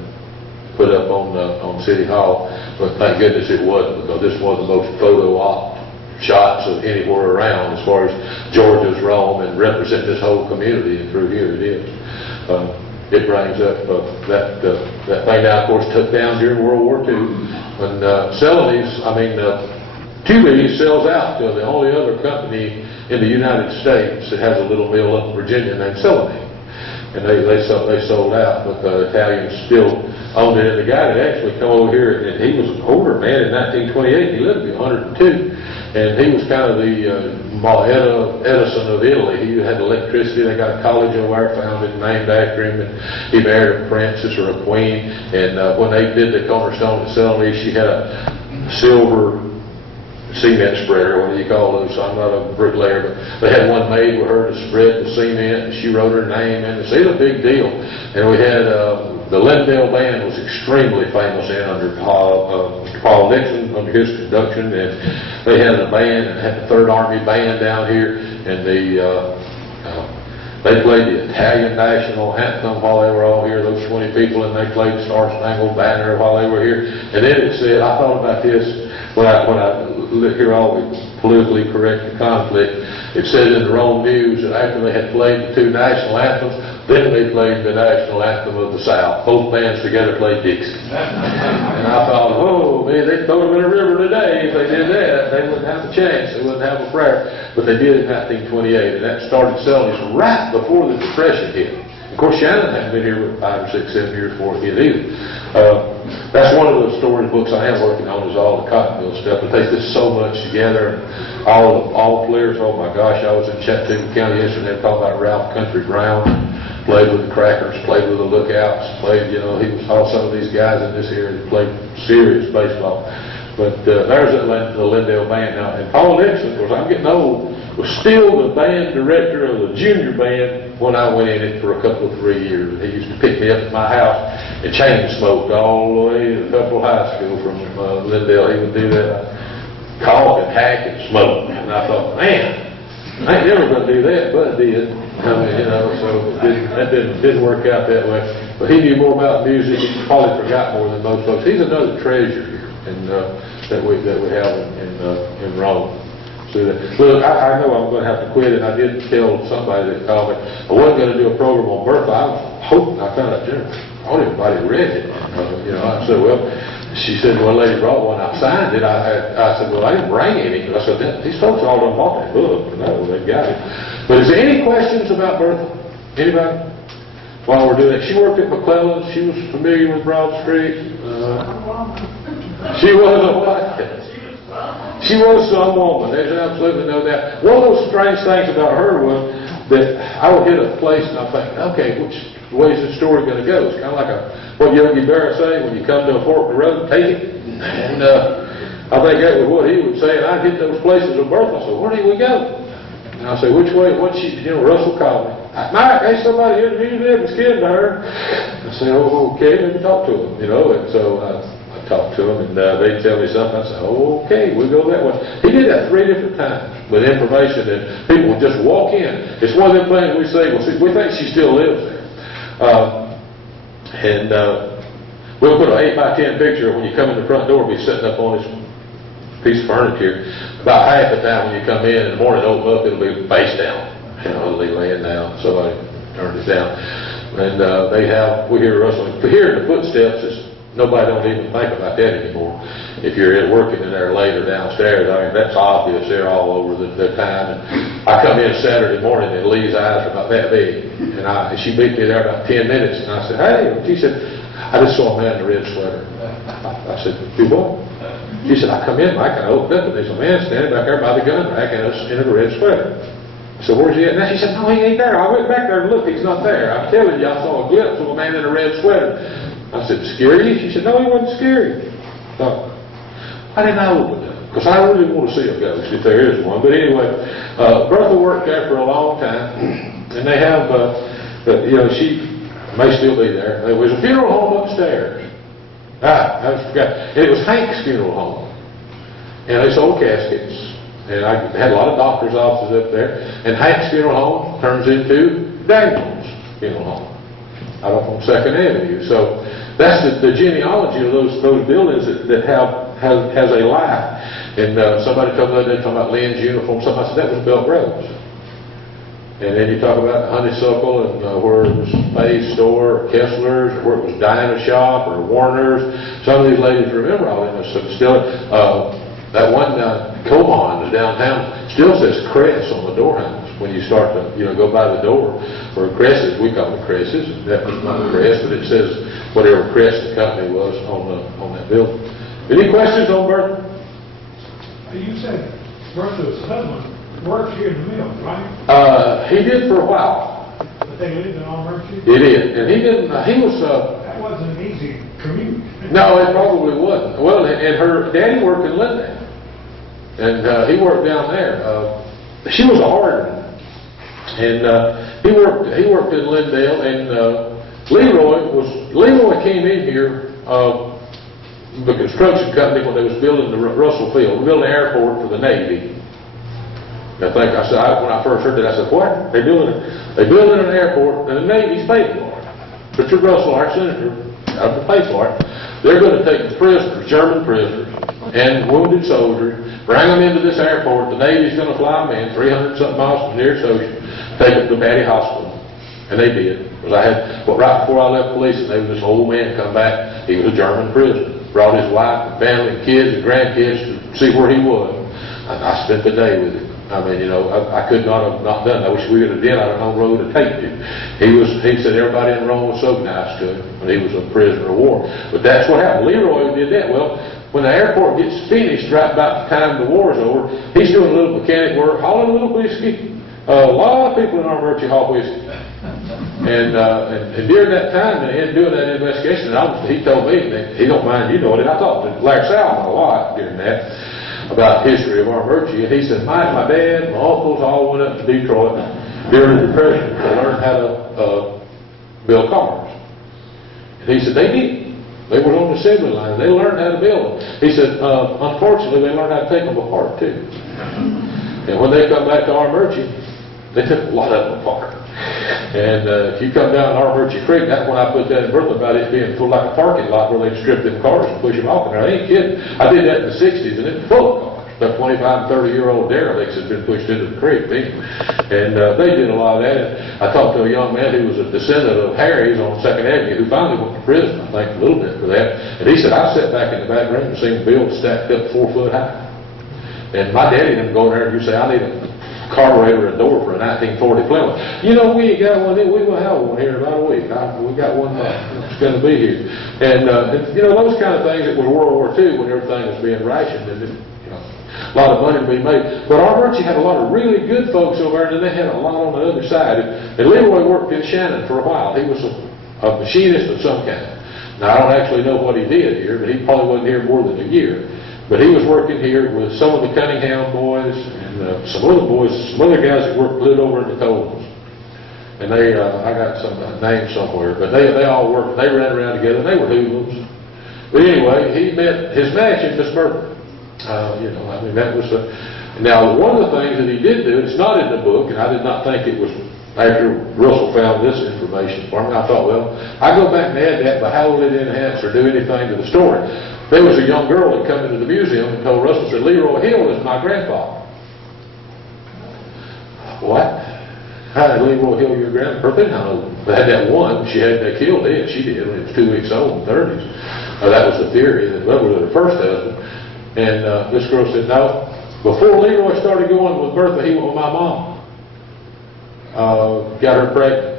put up on City Hall. But thank goodness it wasn't, because this was the most photo-op shots of anywhere around as far as Georgia's Rome and representing this whole community, and through here it is. It brings up that thing now, of course, took down during World War II. When Celanese, QB sells out to the only other company in the United States that has a little mill up in Virginia named Celanese. And they sold out, but the Italians still owned it. And the guy that actually come over here, and he was an older man in 1928, he lived to be 102. And he was kind of the Edison of Italy. He had electricity. They got a college over there founded, named after him. And he married a princess or a queen. And when they did the cornerstone at Celanese, she had a silver cement spreader. What do you call those? I'm not a bricklayer, but they had one made with her to spread the cement. And she wrote her name in it. So it was a big deal. And we had the Lindell Band was extremely famous under Paul Nixon, under his conduction, and they had a band, and had the Third Army Band down here, and they played the Italian national anthem while they were all here, those 20 people, and they played the Star Spangled Banner while they were here. And then it said, I thought about this when I hear all the politically correct conflict. It said in the Rome News that after they had played the two national anthems, then they played the national anthem of the South. Both bands together played Dixie. And I thought, oh, man, they'd throw them in a river today if they did that. They wouldn't have a chance. They wouldn't have a prayer. But they did in 1928, and that started selling us right before the Depression hit. Of course, Shannon hadn't been here with 5 or 6, 7 years before it hit either. That's one of those storage books I am working on, is all the cotton mill stuff. It takes this so much together. All players, oh my gosh, I was in Chattanooga County yesterday talking about Ralph Country Brown. Played with the Crackers, played with the Lookouts, he was all some of these guys in this area that played serious baseball. But there's the Lindell Band now. And Paul Nixon, of course, I'm getting old, was still the band director of the junior band when I went in it for a couple of 3 years. And he used to pick me up at my house and chain smoked all the way to Couple High School from Lindell. He would do that, cough and hack and smoke. And I thought, man, I ain't never going to do that, but I did. So that didn't work out that way. But he knew more about music. He probably forgot more than most folks. He's another treasure here, and that we have in Rome. So look, I know I'm going to have to quit, and I did tell somebody that called me. I wasn't going to do a program on Bertha. I was hoping I found out all everybody read it. I said, well. She said, well, lady brought one. I signed it. I said, well, I didn't bring any. I said, these folks all done bought that book. No, they got it. But is there any questions about Bertha? Anybody? While we're doing it. She worked at McClellan's. She was familiar with Broad Street. She was a what? She was some woman. There's absolutely no doubt. One of those strange things about her was that I would hit a place and I think, okay, which way's the story going to go? It's kind of like what Yogi Berra say, when you come to a fork in the road, take it. And I think that was what he would say. And I'd hit those places of birth. I said, where do we go? And I said, which way? Russell called me. Mike, hey, somebody here to meet you, was kidding to her. I said, oh, okay, let me talk to him. And so I talked to him, and they'd tell me something. I said, oh, okay, we'll go that way. He did that 3 different times with information that people would just walk in. It's one of them things we say, well, see, we think she still lives there. We'll put an 8x10 picture when you come in the front door, be sitting up on this piece of furniture. About half the time when you come in the morning, open up, it'll be face down. It'll be laying down. Somebody turned it down. And we hear rustling. Hearing the footsteps is, nobody don't even think about that anymore. If you're working in there late or downstairs, I mean, that's obvious. They're all over the time. And I come in Saturday morning and Lee's eyes are about that big. And she beat me there about 10 minutes. And I said, hey, she said, I just saw a man in a red sweater. I said, you what? She said, I come in, Mike, and I opened up, and there's a man standing back there by the gun rack in a red sweater. I said, where's he at? Now she said, no, he ain't there. I went back there and looked, he's not there. I'm telling you, I saw a glimpse of a man in a red sweater. I said, scary you? She said, no, he wasn't scary. So, I didn't know it, because I really want to see a ghost, if there is one. But anyway, Bertha worked there for a long time, and they have, she may still be there. There was a funeral home upstairs. I forgot. And it was Hank's funeral home. And they sold caskets. And I had a lot of doctors' offices up there. And Hank's funeral home turns into Daniel's funeral home out on 2nd Avenue. So that's the genealogy of those buildings that has a life. And somebody told me they talking about Lynn's uniform. Somebody said that was Bell Brothers. And then you talk about Honeysuckle and where it was Faye's store, or Kessler's, or where it was Dinah Shop, or Warner's. Some of these ladies remember all that stuff. Still, that one Coman downtown still says Cress on the door handles when you start to go by the door. Or Cresses, we call them Cresses. That was not Cress, but it says whatever Cress the company was on that building. Any questions on Bertha? You said Bertha's husband worked here in the mill, right? He did for a while. But they lived in Albuquerque? He did, and he didn't. He was. That wasn't an easy commute. No, it probably wasn't. Well, and her daddy worked in Lindale, and he worked down there. She was a hard one, and he worked in Lindale, and Leroy came in here. The construction company when they was building the Russell Field, building the airport for the Navy. I think when I first heard that, I said, what? They building an airport, and the Navy's paying for it. Richard Russell, our senator, out of the pay for it. They're going to take the prisoners, German prisoners, and wounded soldiers, bring them into this airport. The Navy's going to fly them in 300-something miles from the nearest ocean, take them to Batty Hospital. And they did. Because right before I left police, there was this old man come back. He was a German prisoner. Brought his wife and family and kids and grandkids to see where he was. I spent the day with him. I mean, I could not have not done that. I wish we could have done. I don't know road to take him. He said everybody in Rome was so nice to him when he was a prisoner of war. But that's what happened. Leroy did that. Well, when the airport gets finished, right about the time the war's over, he's doing a little mechanic work, hauling a little whiskey. A lot of people in Albuquerque haul whiskey. And during that time, in doing that investigation, he told me that he don't mind you knowing it. I talked to Larry Salmon a lot during that about the history of Albuquerque, and he said, Mike, my dad, my uncles all went up to Detroit during the Depression to learn how to build cars. And he said they did. They were on the assembly line. They learned how to build them. He said, unfortunately, they learned how to take them apart too. And when they come back to Albuquerque, they took a lot of them apart. And if you come down Albuquerque Creek, that's when I put that in Brooklyn about it being full like a parking lot where they'd strip them cars and push them off. And I ain't kidding. I did that in the 60s, and it was full of cars. About 25 and 30-year-old derelicts had been pushed into the creek. And they did a lot of that. And I talked to a young man who was a descendant of Harry's on 2nd Avenue who finally went to prison, I think, a little bit for that. And he said, I sat back in the back room and seen Bill stacked up 4 foot high. And my daddy didn't go in there and you say, I need a carburetor and door for a 1940 Plymouth. We ain't got one. We're going to have one here in about a week. We got one that's going to be here. And those kind of things. It was World War II when everything was being rationed, and a lot of money to be made. But Albuquerque had a lot of really good folks over there, and then they had a lot on the other side. And Leroy worked in Shannon for a while. He was a machinist of some kind. Now, I don't actually know what he did here, but he probably wasn't here more than a year. But he was working here with some of the Cunningham boys and some other guys that lived over in the Coles. And I got some names somewhere, but they all worked. They ran around together. They were hoodlums. But anyway, he met his match in Miss Burton. That was now one of the things that he did do. It's not in the book, and I did not think it was after Russell found this information for me. I thought, well, I go back and add that, but how will it enhance or do anything to the story? There was a young girl that come into the museum and told Russell, said, Leroy Hill is my grandfather. What? how did Leroy kill your grandma? Bertha, no. They had that one, she had, they killed it, she did, when it was 2 weeks old in the 30s. That was the theory, that was her first husband. And this girl said, no. Before Leroy started going with Bertha, he went with my mom. Got her pregnant.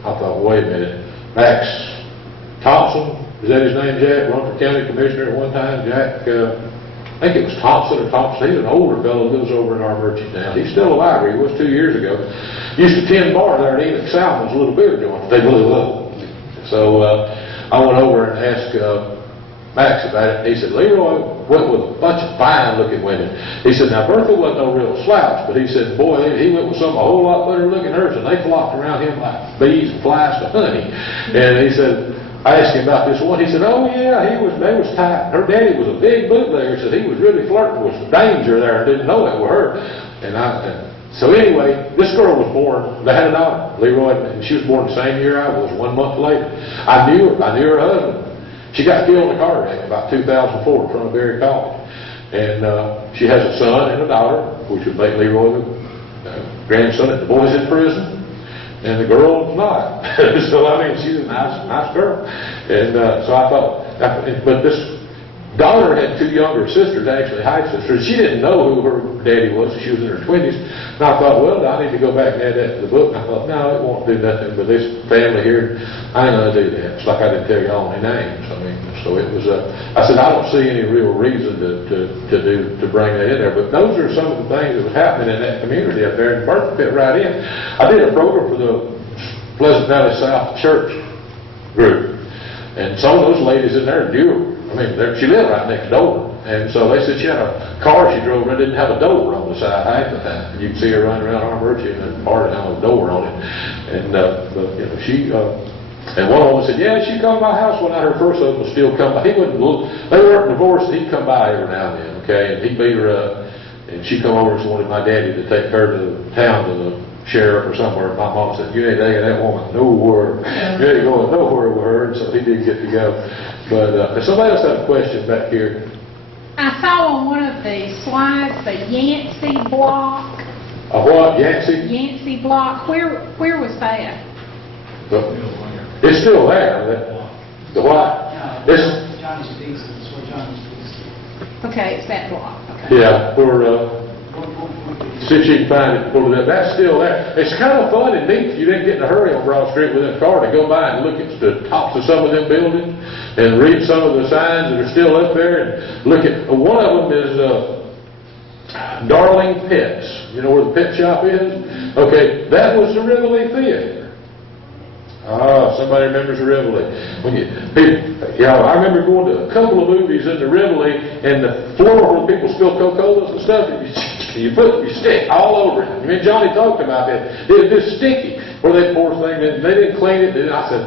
I thought, wait a minute. Max Thompson, is that his name, Jack? Run for county commissioner at one time. Jack, I think it was Thompson or Thompson. He's an older fellow who lives over in our merchant now. He's still alive. He was 2 years ago. Used to tend bar there at Enoch Salmon's little beer joint. They blew up. So I went over and asked Max about it. He said, Leroy went with a bunch of fine-looking women. He said, now Bertha wasn't no real slouch, but he said, boy, he went with some a whole lot better looking than hers, and they flocked around him like bees and flies to honey. And he said, I asked him about this one. He said, oh yeah, they was tight. Her daddy was a big bootlegger. Said he was really flirting with some danger there and didn't know it was her. So anyway, this girl was born. They had a daughter, Leroy, and she was born the same year I was. 1 month later, I knew her husband. She got killed in a car wreck about 2004 in front of Berry College, and she has a son and a daughter, which would make Leroy the grandson. And the boy's in prison. And the girl's not. So, I mean, she's a nice girl. And so I thought, but this daughter had 2 younger sisters, actually half sisters. She didn't know who her daddy was. She was in her 20s. And I thought, well, I need to go back and add that to the book. And I thought, no, it won't do nothing. But this family here, I ain't going to do that. It's like I didn't tell you all any names. I mean, so it was, I said, I don't see any real reason to bring that in there. But those are some of the things that was happening in that community up there. And Bertha fit right in. I did a program for the Pleasant Valley South Church group. And some of those ladies in there knew her. I mean, she lived right next door. And so they said she had a car she drove and didn't have a door on the side half the time. You can see her running around Armurchie and part of it had a door on it. And, but, you know, she, and one of them said, yeah, she come to my house when her first husband was still come by. He wouldn't, they weren't divorced, he'd come by every now and then, okay? And he'd beat her up. And she'd come over and wanted my daddy to take her to town to the sheriff or somewhere. My mom said, you ain't taking that woman nowhere. You ain't going nowhere with her. And so he didn't get to go. But somebody else had a question back here. I saw on one of the slides the Yancey block. A what? Yancey? Yancey block. Where was that? It's still there. The what? It's, Johnny's Pizza, that's where Johnny's Pizza. Okay, it's that block. Okay. yeah, see if you can find it, pull it up. That's still there. It's kind of fun and neat if you didn't get in a hurry on Broad Street with a car to go by and look at the tops of some of them buildings and read some of the signs that are still up there and look at, one of them is Darling Pets. You know where the pet shop is? Okay, that was the Rivoli Theater. Ah, somebody remembers the Rivoli. When I remember going to a couple of movies in the Rivoli, and the floor where people spill Coca-Colas and stuff, you put your stick all over it. I mean, Johnny talked about that. It was just sticky where they pour things in. They didn't clean it. And I said,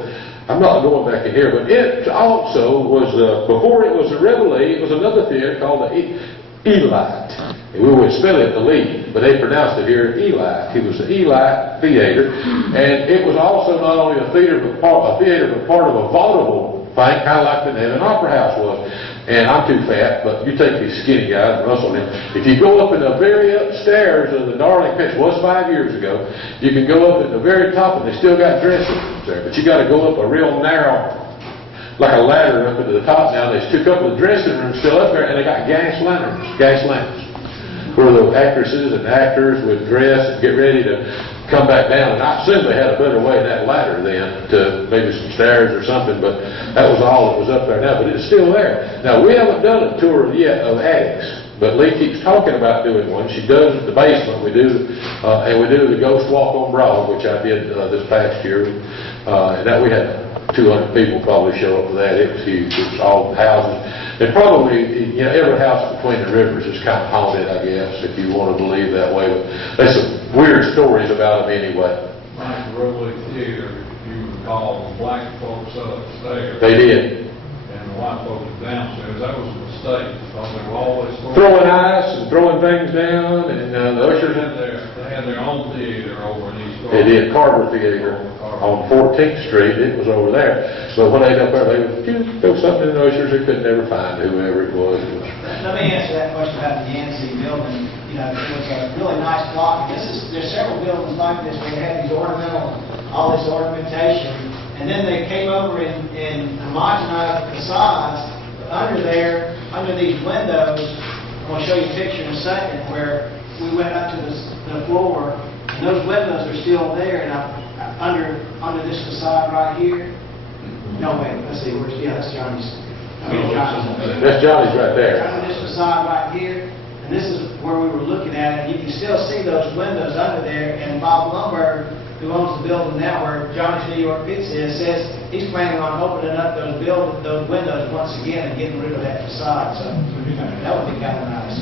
I'm not going back in here. But it also was, before it was the Rivoli, it was another theater called the Elite. And we would spell it Elite, but they pronounced it here Elite. It was the Elite Theater. And it was also not only a theater, but part of a vaudeville thing, kind of like the Nevin Opera House was. And I'm too fat, but you take these skinny guys and rustle them. If you go up in the very upstairs of the Darling Pitch, was 5 years ago, you can go up at the very top and they still got dressing rooms there. But you got to go up a real narrow, like a ladder up into the top now. There's a couple of dressing rooms still up there and they got gas lanterns, where the actresses and actors would dress and get ready to come back down. And I assume they had a better way than that ladder then, to maybe some stairs or something, but that was all that was up there now. But it's still there. Now, we haven't done a tour yet of attics, but Lee keeps talking about doing one. She does the basement. We do, and we do the Ghost Walk on Broad, which I did this past year. And that we had 200 people probably show up for that. It was huge. It was all houses. And probably, you know, every house between the rivers is kind of haunted, I guess, if you want to believe that way. But there's some weird stories about them anyway. Like the Rivoli Theater, you recall, the black folks upstairs. They did. And the white folks downstairs. That was a mistake, because they were always throwing ice and throwing things down, and the ushers. They had their own theater over in East Florida. They did, Carver Theater. on 14th Street, it was over there. But when they got there, they would go something in the ushers, they could never find whoever it was. Let me answer that question about the Yancey building. You know, it was a really nice block. There's several buildings like this where they have these all this ornamentation, and then they came over and homogenized the facades. But under there, under these windows, I'm going to show you a picture in a second where we went up to the floor, and those windows are still there, and under this facade right here. No, wait, let's see, that's Johnny's. That's Johnny's right there. Under this facade right here, and this is where we were looking at it. You can still see those windows under there, and Bob Lumberg, who owns the building now where Johnny's New York Pizza is, says he's planning on opening up those windows once again and getting rid of that facade, so that would be kind of nice.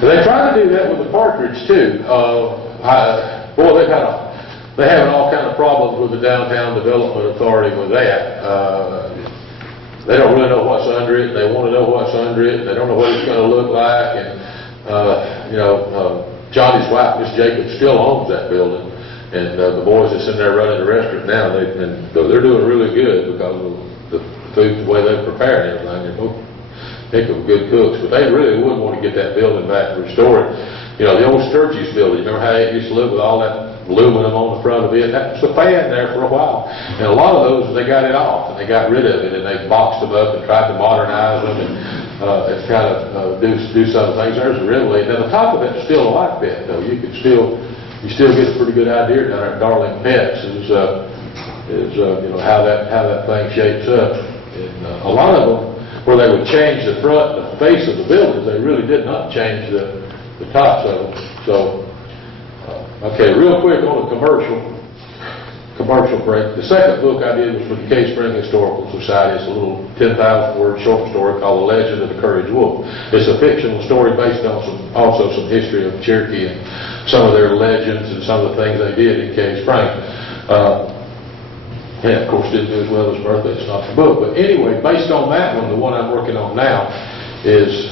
They try to do that with the Partridge too. They having all kind of problems with the Downtown Development Authority with that. They don't really know what's under it. They want to know what's under it. They don't know what it's going to look like. And Johnny's wife, Miss Jacobs, still owns that building. And the boys that's in there running the restaurant now, they're doing really good because of the food, the way they prepare and everything. They're both heck of good cooks. But they really would want to get that building back and restore it. You know, the old Sturgis building, remember how it used to look with all that aluminum on the front of it? That was the fan there for a while. And a lot of those, they got it off, and they got rid of it, and they boxed them up and tried to modernize them and kind of do some things. There's a really, now the top of it's still a light pit, though. You still get a pretty good idea down there at Darling Pets is how that thing shapes up. And a lot of them, where they would change the front and the face of the buildings, they really did not change the tops of them. So, okay, real quick on the commercial break. The second book I did was for the Cave Spring Historical Society. It's a little 10,000-word short story called The Legend of the Courage Wolf. It's a fictional story based on also some history of Cherokee and some of their legends and some of the things they did in Cave Spring. And of course didn't do as well as Bertha. It's not the book. But anyway, based on that one, the one I'm working on now is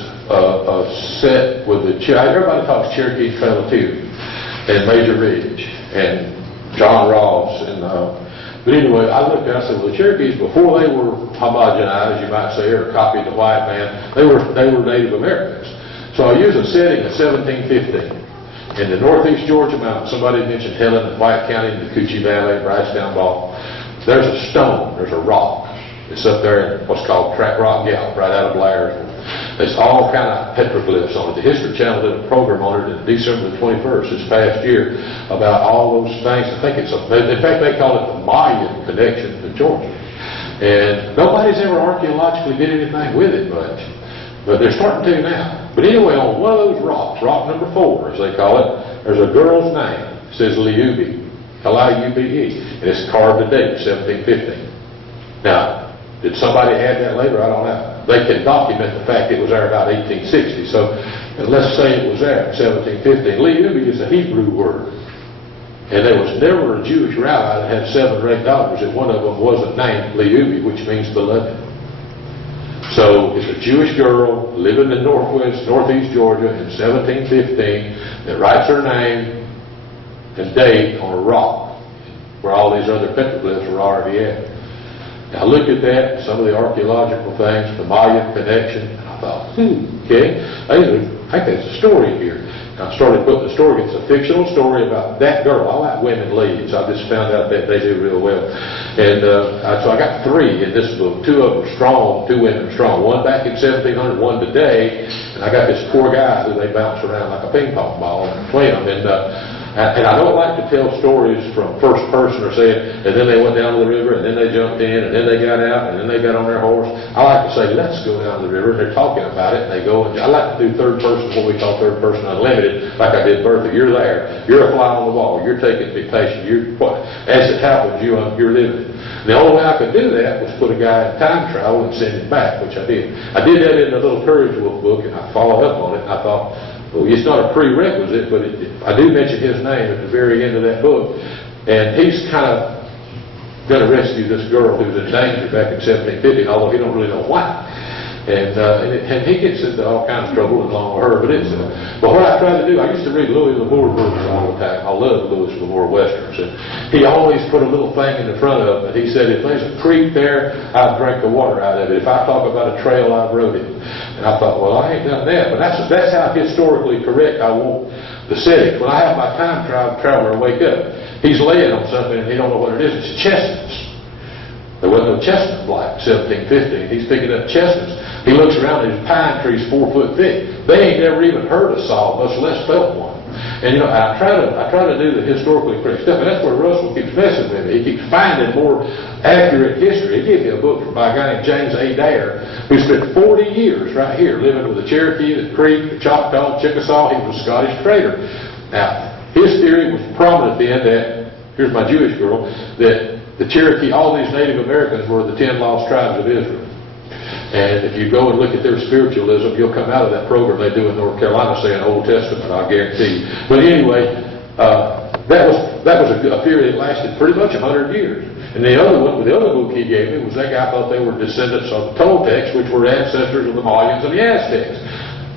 set with everybody talks Cherokee Trail of Tears and Major Ridge and John Ross but anyway, I looked at it, I said, well, the Cherokees, before they were homogenized, you might say, or copied the white man, they were Native Americans. So I used a setting of 1715 in the northeast Georgia mountains. Somebody mentioned Helen and White County in the Coochie Valley, Brightstown Ball. There's a stone, there's a rock. It's up there in what's called Track Rock Gap, right out of Blairsville. There's all kind of petroglyphs on it. The History Channel did a program on it on December the 21st this past year about all those things. I think in fact, they call it the Mayan connection to Georgia. And nobody's ever archaeologically did anything with it much, but they're starting to now. But anyway, on one of those rocks, rock number 4, as they call it, there's a girl's name. It says Liube, L-I-U-B-E, and it's carved to date, 1715. Now, did somebody add that later? I don't know. They can document the fact it was there about 1860. So let's say it was there in 1715. Liube is a Hebrew word. And there was never a Jewish rabbi that had 7 or 8 daughters, and one of them wasn't named Liube, which means beloved. So it's a Jewish girl living in northeast Georgia in 1715 that writes her name and date on a rock where all these other petroglyphs were already at. I looked at that, some of the archaeological things, the Mayan connection, and I thought, okay, I think there's a story here. And I started putting the story. It's a fictional story about that girl. I like women leads. I just found out that they do real well. And so I got 3 in this book. 2 of them strong, 2 women strong. One back in 1700, one today. And I got this poor guy who they bounce around like a ping pong ball and play them. And I don't like to tell stories from first person or saying, and then they went down to the river, and then they jumped in, and then they got out, and then they got on their horse. I like to say, let's go down to the river, and they're talking about it, and they go, and I like to do third person, what we call third person unlimited, like I did Bertha. You're there. You're a fly on the wall. You're taking dictation. As it happens, you're living it. And the only way I could do that was put a guy in time travel and send him back, which I did. I did that in the little Courage Wolf book, and I followed up on it, and I thought, well, it's not a prerequisite, but I do mention his name at the very end of that book. And he's kind of going to rescue this girl who's in danger back in 1750, although he don't really know why. And he gets into all kinds of trouble along with her, but what I try to do, I used to read Louis L'Amour books all the time. I love Louis L'Amour westerns, and he always put a little thing in the front of it. He said, if there's a creek there, I'd drink the water out of it. If I talk about a trail, I've rode it. And I thought, well, I ain't done that, but that's how historically correct I want the setting. When I have my time traveler wake up, he's laying on something and he don't know what it is. It's chestnuts. There wasn't no chestnut blight in 1715. He's picking up chestnuts. He looks around and his pine tree's 4 foot thick. They ain't never even heard of salt, much less felt one. And you know, I try to do the historically correct stuff, and that's where Russell keeps messing with me. He keeps finding more accurate history. He gave me a book by a guy named James A. Dare, who spent 40 years right here living with the Cherokee, the Creek, the Choctaw, Chickasaw. He was a Scottish trader. Now, his theory was prominent then that, here's my Jewish girl, that the Cherokee, all these Native Americans were the 10 lost tribes of Israel. And if you go and look at their spiritualism, you'll come out of that program they do in North Carolina saying Old Testament, I guarantee you. But anyway, that was a theory that lasted pretty much 100 years. And the other book he gave me was that guy thought they were descendants of the Toltecs, which were ancestors of the Mayans and the Aztecs.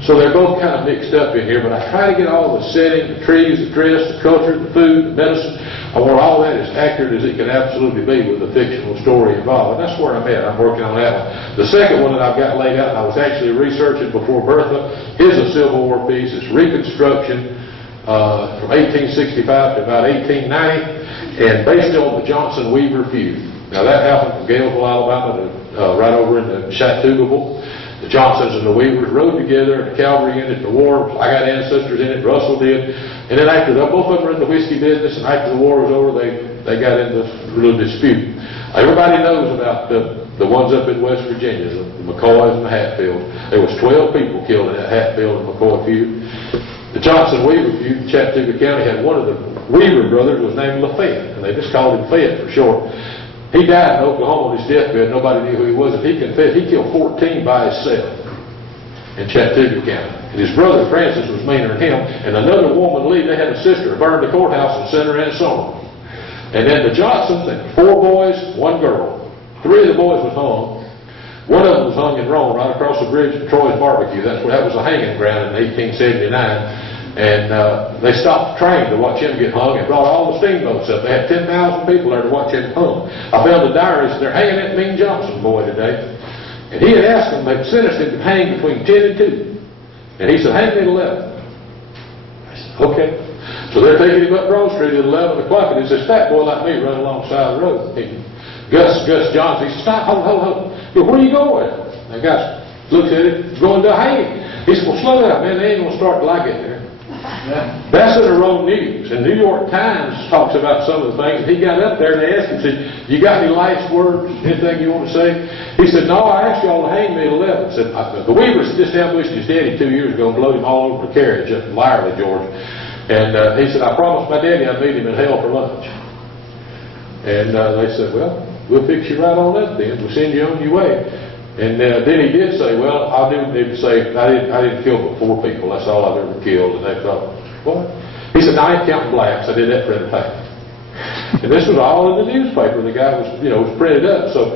So they're both kind of mixed up in here, but I try to get all the setting, the trees, the dress, the culture, the food, the medicine. I want all that as accurate as it can absolutely be with a fictional story involved. And that's where I'm at. I'm working on that one. The second one that I've got laid out, and I was actually researching before Bertha, is a Civil War piece. It's Reconstruction from 1865 to about 1890, and based on the Johnson-Weaver feud. Now that happened from Galesville, Alabama, to right over in the Chattanooga. The Johnsons and the Weavers rode together, the cavalry in it, the war. I got ancestors in it, Russell did. And then after that, both of them were in the whiskey business, and after the war was over, they got into a little dispute. Everybody knows about the ones up in West Virginia, the McCoys and the Hatfields. There was 12 people killed in that Hatfield and McCoy feud. The Johnson-Weaver feud in Chattanooga County had one of the Weaver brothers was named Lafayette, and they just called him Fayette for short. He died in Oklahoma on his deathbed. Nobody knew who he was. And he confessed he killed 14 by himself in Chattanooga County. And his brother Francis was meaner than him. And another woman, Lee, they had a sister, burned the courthouse and sent her in summer. And then the Johnsons, and 4 boys, 1 girl. 3 of the boys was hung. One of them was hung in Rome, right across the bridge from Troy's Barbecue. That was a hanging ground in 1879. And they stopped the train to watch him get hung and brought all the steamboats up. They had 10,000 people there to watch him hung. I found the diary, they're hanging that Mean Johnson boy today. And he had asked them, they'd sentenced him to hang between 10 and 2. And he said, hang me at 11. I said, okay. So they're taking him up Broad Street at 11 o'clock, and there's this fat boy like me running alongside the road. And Gus Johnson, he said, stop, hold. He said, where are you going? And Gus looks at it, going to hang. He said, well, slow down, man, they ain't going to start till I get there. That's in the Road News. And New York Times talks about some of the things. He got up there and they asked him, said, you got any last words, anything you want to say? He said, no, I asked y'all to hang me at 11. Said, the Weavers just ambushed his daddy 2 years ago and blowed him all over the carriage up in Lyerly, Georgia. And he said, I promised my daddy I'd meet him in hell for lunch. And they said, well, we'll fix you right on up then. We'll send you on your way. And then he did say, well, I do need to say, I didn't kill but 4 people. That's all I've ever killed. And they thought, what? He said, I ain't counting blacks. I did that for entertainment. And this was all in the newspaper. The guy was, was printed up. So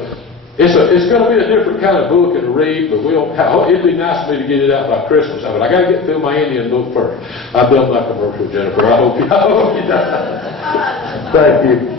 it's going to be a different kind of book to read, but it'd be nice for me to get it out by Christmas. But I got to get through my Indian book first. I've done my commercial, Jennifer. I hope you done. Thank you.